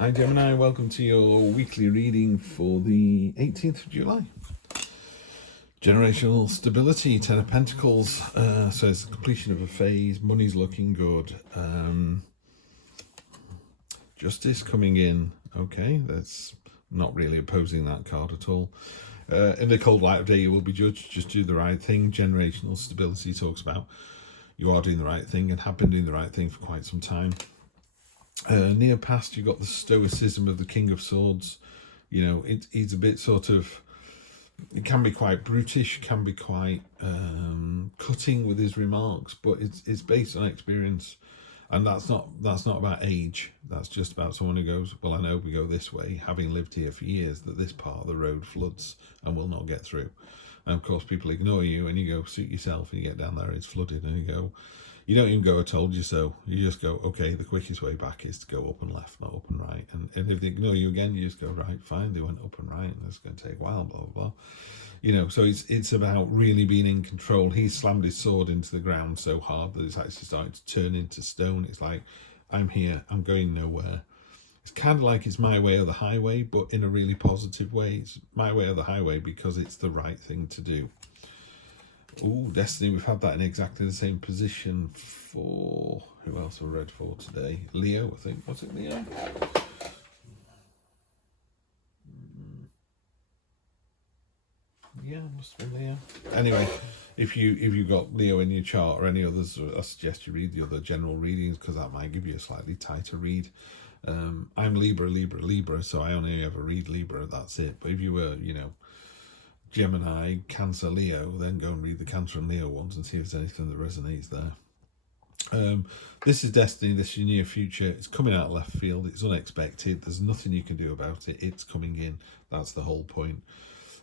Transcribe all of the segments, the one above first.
Hi Gemini, welcome to your weekly reading for the 18th of July. Generational stability, Ten of Pentacles, so it's the completion of a phase, money's looking good, justice coming in, okay, that's not really opposing that card at all. In the cold light of day you will be judged, just do the right thing. Generational stability talks about you are doing the right thing and have been doing the right thing for quite some time. Near past, you've got the stoicism of the King of Swords. You know, he's a bit sort of, it can be quite brutish, can be quite cutting with his remarks, but it's based on experience, and that's not about age. That's just about someone who goes, well, I know we go this way, having lived here for years, that this part of the road floods and will not get through. And of course, people ignore you, and you go, suit yourself, and you get down there, it's flooded, and you go, you don't even go, I told you so. You just go, okay, the quickest way back is to go up and left, not up and right. And if they ignore you again, you just go, right, fine, they went up and right, and it's going to take a while, blah, blah, blah. You know, so it's about really being in control. He slammed his sword into the ground so hard that it's actually starting to turn into stone. It's like, I'm here, I'm going nowhere. It's kind of like it's my way or the highway, but in a really positive way. It's my way or the highway because it's the right thing to do. Oh, Destiny, we've had that in exactly the same position for, who else have I read for today? Leo, I think. Was it Leo? Yeah, must have been Leo. Anyway, if you've got Leo in your chart or any others, I suggest you read the other general readings because that might give you a slightly tighter read. I'm Libra, so I only ever read Libra, that's it. But if you were, you know, Gemini, Cancer, Leo, then go and read the Cancer and Leo ones and see if there's anything that resonates there. This is Destiny, this is your near future. It's coming out of left field, it's unexpected, there's nothing you can do about it, it's coming in. That's the whole point.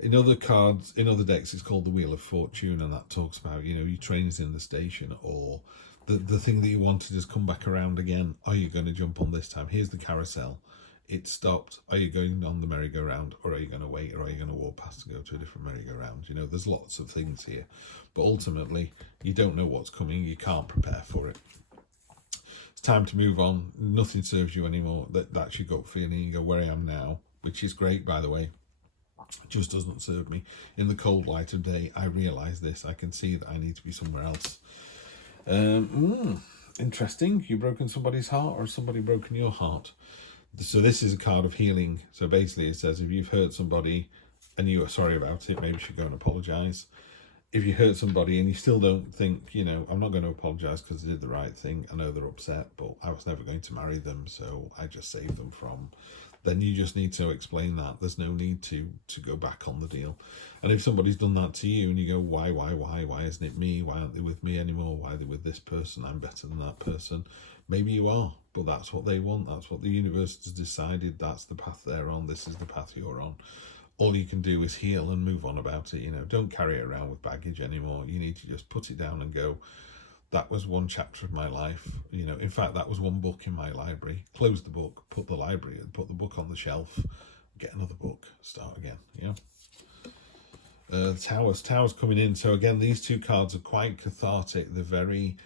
In other cards, in other decks, it's called the Wheel of Fortune, and that talks about, you know, your train's in the station, or the thing that you wanted has come back around again. Are you going to jump on this time? Here's the carousel. It stopped. Are you going on the merry-go-round, or are you going to wait, or are you going to walk past and go to a different merry-go-round? You know, there's lots of things here, but ultimately you don't know what's coming. You can't prepare for it. It's time to move on. Nothing serves you anymore. That's your gut feeling. You go, where I am now, which is great, by the way, just doesn't serve me. In the cold light of day, I realise this. I can see that I need to be somewhere else. Interesting. You've broken somebody's heart, or somebody broken your heart. So this is a card of healing. So basically it says if you've hurt somebody and you are sorry about it, maybe you should go and apologise. If you hurt somebody and you still don't think, you know, I'm not going to apologise because I did the right thing. I know they're upset, but I was never going to marry them, so I just saved them from. Then you just need to explain that. There's no need to go back on the deal. And if somebody's done that to you and you go, why isn't it me? Why aren't they with me anymore? Why are they with this person? I'm better than that person. Maybe you are, but that's what they want. That's what the universe has decided. That's the path they're on. This is the path you're on. All you can do is heal and move on about it. You know, don't carry it around with baggage anymore. You need to just put it down and go, that was one chapter of my life. You know, in fact, that was one book in my library. Close the book, put the library and put the book on the shelf, get another book, start again, you know. Towers coming in. So again, these two cards are quite cathartic. They're very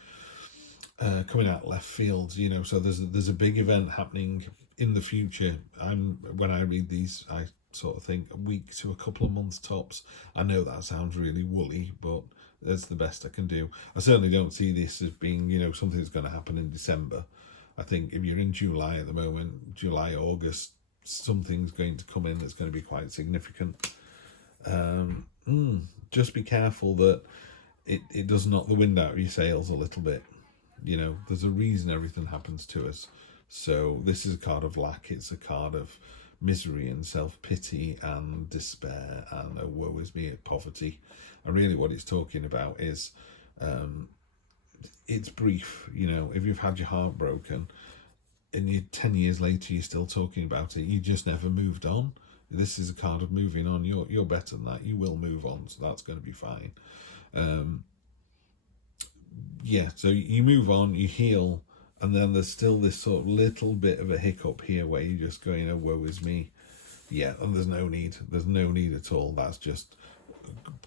coming out left field, you know. So there's a big event happening in the future. When I read these, I sort of think a week to a couple of months tops. I know that sounds really woolly, but that's the best I can do. I certainly don't see this as being, you know, something that's going to happen in December. I think if you're in July at the moment, July, August, something's going to come in that's going to be quite significant. Just be careful that it does knock the wind out of your sails a little bit. You know, there's a reason everything happens to us. So this is a card of lack. It's a card of misery and self-pity and despair and woe is me at poverty. And really what it's talking about is it's brief. You know, if you've had your heart broken and you 10 years later you're still talking about it, you just never moved on. This is a card of moving on. You're better than that. You will move on, so that's going to be fine. Yeah, so you move on, you heal, and then there's still this sort of little bit of a hiccup here where you're just going, oh, woe is me. Yeah, and there's no need at all. That's just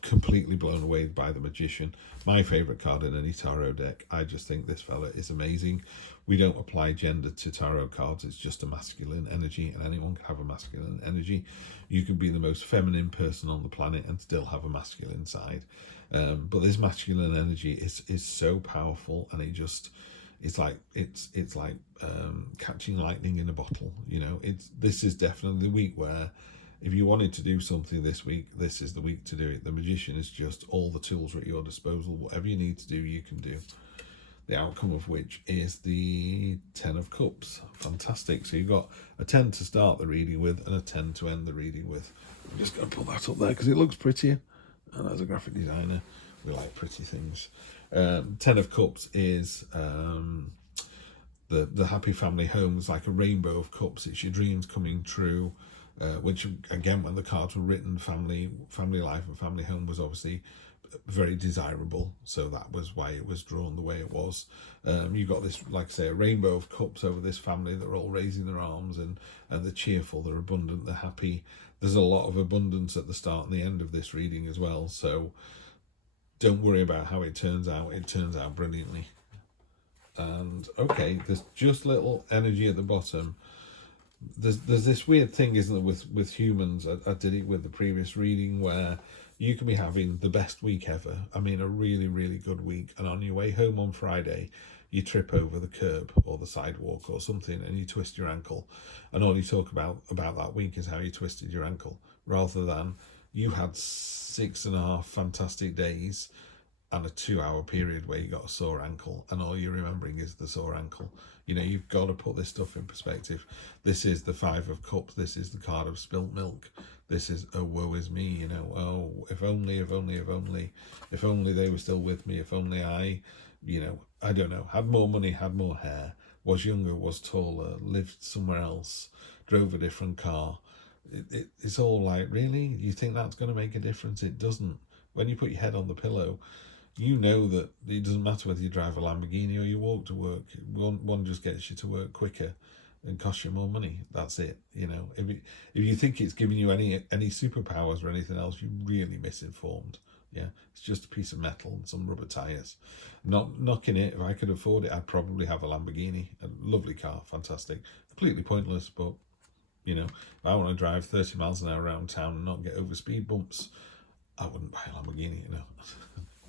completely blown away by the Magician. My favourite card in any tarot deck. I just think this fella is amazing. We don't apply gender to tarot cards. It's just a masculine energy, and anyone can have a masculine energy. You can be the most feminine person on the planet and still have a masculine side. But this masculine energy is so powerful, and it's like catching lightning in a bottle. You know, this is definitely the week where, if you wanted to do something this week, this is the week to do it. The Magician is just all the tools are at your disposal. Whatever you need to do, you can do. The outcome of which is the 10 of Cups. Fantastic. So you've got a 10 to start the reading with and a 10 to end the reading with. I'm just going to put that up there because it looks prettier. And as a graphic designer, we like pretty things. 10 of Cups is the happy family home. It's like a rainbow of cups. It's your dreams coming true. Which again, when the cards were written, family life and family home was obviously very desirable, so that was why it was drawn the way it was. You got this, like I say, a rainbow of cups over this family. They're all raising their arms, and they're cheerful, they're abundant, they're happy. There's a lot of abundance at the start and the end of this reading as well, so don't worry about how it turns out. It turns out brilliantly. And okay, there's just little energy at the bottom. There's this weird thing, isn't there, with humans. I did it with the previous reading, where you can be having the best week ever. I mean, a really, really good week. And on your way home on Friday, you trip over the curb or the sidewalk or something and you twist your ankle. And all you talk about that week is how you twisted your ankle, rather than you had 6.5 fantastic days and a 2-hour period where you got a sore ankle, and all you're remembering is the sore ankle. You know, you've got to put this stuff in perspective. This is the 5 of Cups. This is the card of spilt milk. This is, oh, woe is me, you know, oh, if only they were still with me, if only I, you know, I don't know, had more money, had more hair, was younger, was taller, lived somewhere else, drove a different car. It's all like, really? You think that's going to make a difference? It doesn't. When you put your head on the pillow, you know that it doesn't matter whether you drive a Lamborghini or you walk to work. One just gets you to work quicker and costs you more money. That's it. You know, if you think it's giving you any superpowers or anything else, you're really misinformed. Yeah, it's just a piece of metal and some rubber tires. Not knocking it. If I could afford it, I'd probably have a Lamborghini. A lovely car, fantastic, completely pointless. But you know, if I want to drive 30 miles an hour around town and not get over speed bumps, I wouldn't buy a Lamborghini. You know.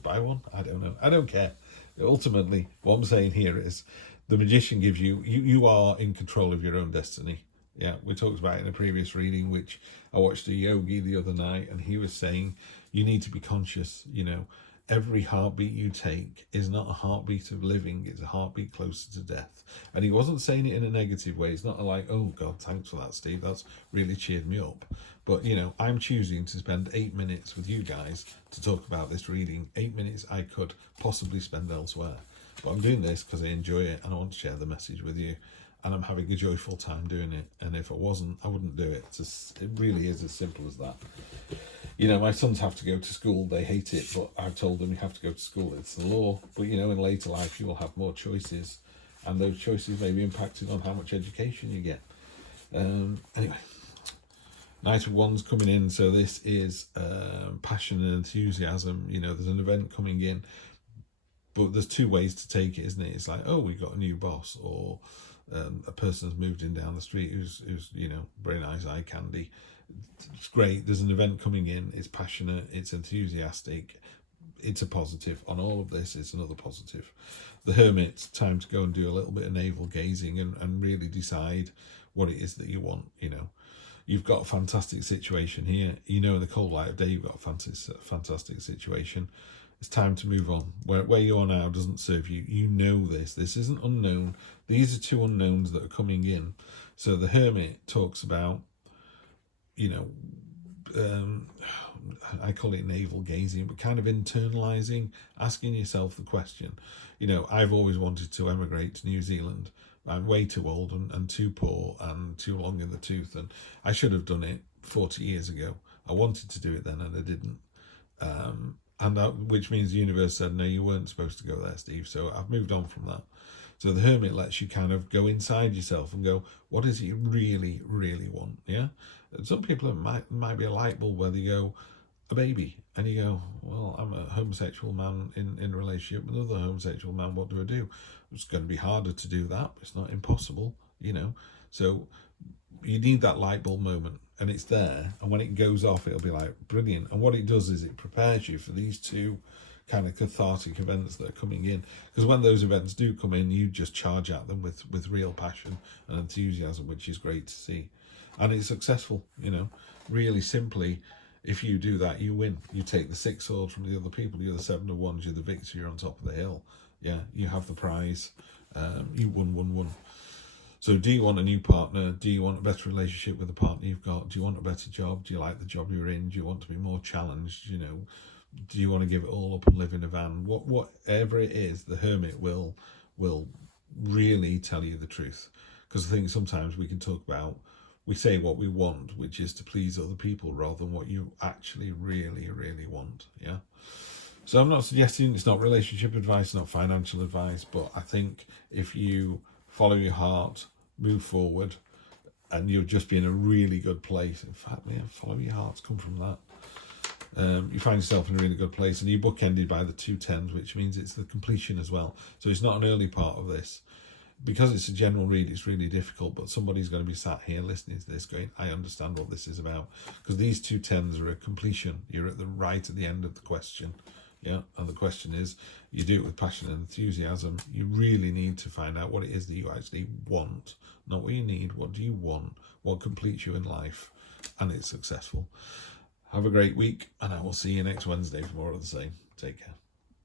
Buy one? I don't know. I don't care. Ultimately, what I'm saying here is the Magician gives you are in control of your own destiny. Yeah, we talked about it in a previous reading, which I watched a yogi the other night, and he was saying you need to be conscious. You know, every heartbeat you take is not a heartbeat of living, it's a heartbeat closer to death. And he wasn't saying it in a negative way. It's not like, oh God, thanks for that, Steve, that's really cheered me up. But you know, I'm choosing to spend 8 minutes with you guys to talk about this reading. 8 minutes I could possibly spend elsewhere, but I'm doing this because I enjoy it and I want to share the message with you, and I'm having a joyful time doing it. And if I wasn't, I wouldn't do it. It really is as simple as that. You know, my sons have to go to school. They hate it, but I've told them you have to go to school. It's the law. But, you know, in later life, you will have more choices. And those choices may be impacted on how much education you get. Anyway, Knight of Wands coming in. So this is passion and enthusiasm. You know, there's an event coming in. But there's two ways to take it, isn't it? It's like, oh, we got a new boss, or a person's moved in down the street who's you know, very nice eye candy. It's great. There's an event coming in. It's passionate. It's enthusiastic. It's a positive. On all of this, it's another positive. The Hermit, time to go and do a little bit of navel gazing and really decide what it is that you want. You know, you've got a fantastic situation here. You know, in the cold light of day, you've got a fantastic situation. It's time to move on. Where you are now doesn't serve you. You know this. This isn't unknown. These are two unknowns that are coming in. So the Hermit talks about, you know, I call it navel gazing, but kind of internalizing, asking yourself the question. You know, I've always wanted to emigrate to New Zealand. I'm way too old and too poor and too long in the tooth, and I should have done it 40 years ago. I wanted to do it then and I didn't. Which means the universe said, no, you weren't supposed to go there, Steve. So I've moved on from that. So the Hermit lets you kind of go inside yourself and go, what is it you really, really want? Yeah. And some people, it might be a light bulb where they go, a baby, and you go, well, I'm a homosexual man in a relationship with another homosexual man, what do I do? It's going to be harder to do that, but it's not impossible, you know. So you need that light bulb moment, and it's there, and when it goes off, it'll be like brilliant. And what it does is it prepares you for these two kind of cathartic events that are coming in, because when those events do come in, you just charge at them with real passion and enthusiasm, which is great to see. And it's successful, you know. Really simply, if you do that, you win. You take the 6 swords from the other people, you're the 7 of wands, you're the victor, you're on top of the hill. Yeah, you have the prize. You won. So do you want a new partner? Do you want a better relationship with the partner you've got? Do you want a better job? Do you like the job you're in? Do you want to be more challenged? You know, do you want to give it all up and live in a van? Whatever it is, the hermit will really tell you the truth. Because I think sometimes we can talk about, we say what we want, which is to please other people, rather than what you actually really, really want. Yeah. So I'm not suggesting, it's not relationship advice, not financial advice, but I think if you follow your heart, move forward, and you'll just be in a really good place. In fact, yeah, follow your hearts, come from that. You find yourself in a really good place, and you bookended by the 2 10s, which means it's the completion as well. So it's not an early part of this. Because it's a general read, it's really difficult, but somebody's going to be sat here listening to this going, I understand what this is about. Because these 2 10s are a completion. You're at the end of the question. Yeah, and the question is, you do it with passion and enthusiasm. You really need to find out what it is that you actually want. Not what you need, what do you want? What completes you in life? And it's successful. Have a great week, and I will see you next Wednesday for more of the same. Take care.